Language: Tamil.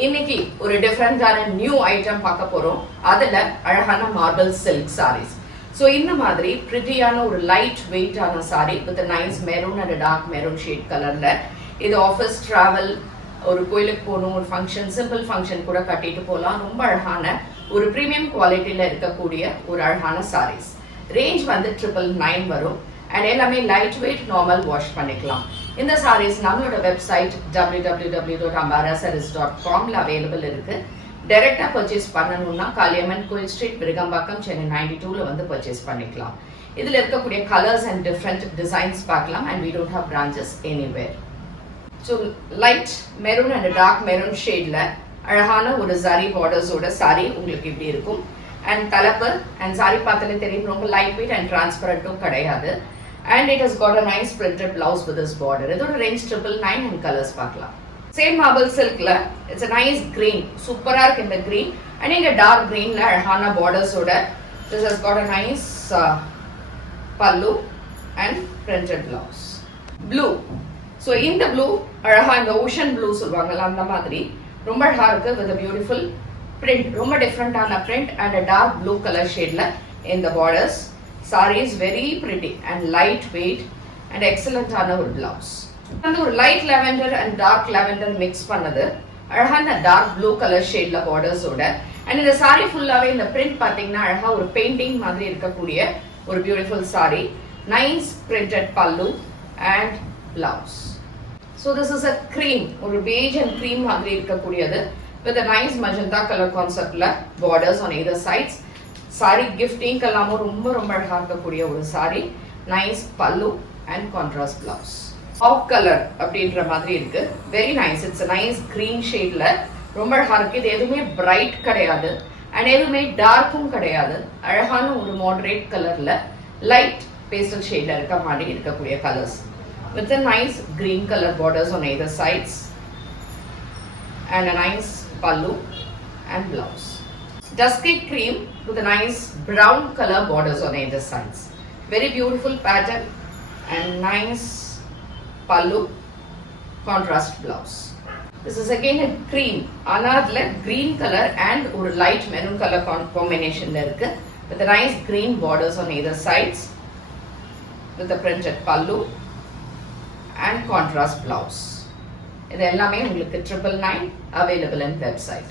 இன்னைக்கு ஒரு டிஃபரெண்டான நியூ ஐட்டம் பார்க்க போறோம். அதுல அழகான மார்பிள் சில்க் சாரீஸ். ஸோ இந்த மாதிரி பிரிட்டியான ஒரு லைட் வெயிட்டான sari with nice maroon and dark maroon shade கலர்ல இது ஆஃபீஸ் டிராவல், ஒரு கோயிலுக்கு போகணும், ஒரு ஃபங்க்ஷன், சிம்பிள் ஃபங்க்ஷன் கூட கட்டிட்டு போகலாம். ரொம்ப அழகான ஒரு ப்ரீமியம் குவாலிட்டியில இருக்கக்கூடிய ஒரு அழகான சாரீஸ். ரேஞ்ச் வந்து 999 வரும் அண்ட் எல்லாமே லைட் வெயிட், நார்மல் வாஷ் பண்ணிக்கலாம். இந்த சாரீஸ் நம்மளோட வெப்சைட் www.ambarasarees.com அவைலபிள் இருக்கு. டைரக்டா பர்ச்சேஸ் பண்ணணும்னா காளியம்மன் கோயில் ஸ்ட்ரீட், விருகம்பாக்கம், சென்னை 92ல வந்து பர்ச்சேஸ் பண்ணிக்கலாம். இதுல இருக்கக்கூடிய கலர்ஸ் அண்ட் டிஃப்ரெண்ட் டிசைன்ஸ் பார்க்கலாம். And we don't have branches anywhere. So light maroon and dark maroon ஷேட்ல அழகான ஒரு சாரி பார்டர்ஸோட சாரி உங்களுக்கு இப்படி இருக்கும். அண்ட் தலைப்பு அண்ட் சாரி பார்த்தாலே தெரியும், ரொம்ப லைட் வெயிட் அண்ட் டிரான்ஸ்பரண்ட்டும் கிடையாது. And it has got a nice printed blouse with this border. இதோட range 999 and colors பார்க்கலாம். Same marble silkல it's a nice green, சூப்பரா இருக்கு இந்த green. And இங்க dark greenல அழகான borders ஓட this has got a nice pallu and printed blouse. Blue. So இந்த blue அழகா இந்த ocean blue சொல்வாங்கல்ல அந்த மாதிரி ரொம்ப அழகா இருக்கு with a beautiful print. ரொம்ப டிஃபரெண்டான print and a dark blue color shadeல in the borders. Saree is very pretty and lightweight and excellent ஆன ஒரு blouse. அந்த ஒரு light lavender and dark lavender mix பண்ணது அழகான dark blue color shadeல borders ஓட. and இந்த saree ஃபுல்லாவே இந்த print பாத்தீங்கன்னா அழகா ஒரு painting மாதிரி இருக்கக்கூடிய ஒரு beautiful saree. nice printed pallu and blouse. So this is a cream, ஒரு beige and cream மாதிரி இருக்கக்கூடியது with a nice magenta color conceptல borders on either sides. Sari gifting எல்லாமும் ரொம்ப ரொம்ப அழகா இருக்கக்கூடிய ஒரு sari. Nice pallu and contrast blouse. Off colour அப்படின்ற மாதிரி இருக்கு. Very nice. It's nice green ஷேட்ல ரொம்ப அழகா இருக்கு. இது எதுவுமே பிரைட் கிடையாது அண்ட் எதுவுமே டார்க்கும் கிடையாது. அழகான ஒரு மாடரேட் கலர்ல லைட் பேஸ்டல் ஷேட்ல இருக்க மாதிரி இருக்கக்கூடிய colours with nice green colour borders on either sides and a nice pallu and blouse. Dusky cream with a nice brown color borders on either sides. Very beautiful pattern and nice pallu, contrast blouse. This is again a cream. Another green color and or light maroon color combination irukku with a nice green borders on either sides with a printed pallu and contrast blouse. இது எல்லாமே உங்களுக்கு 999 available in website.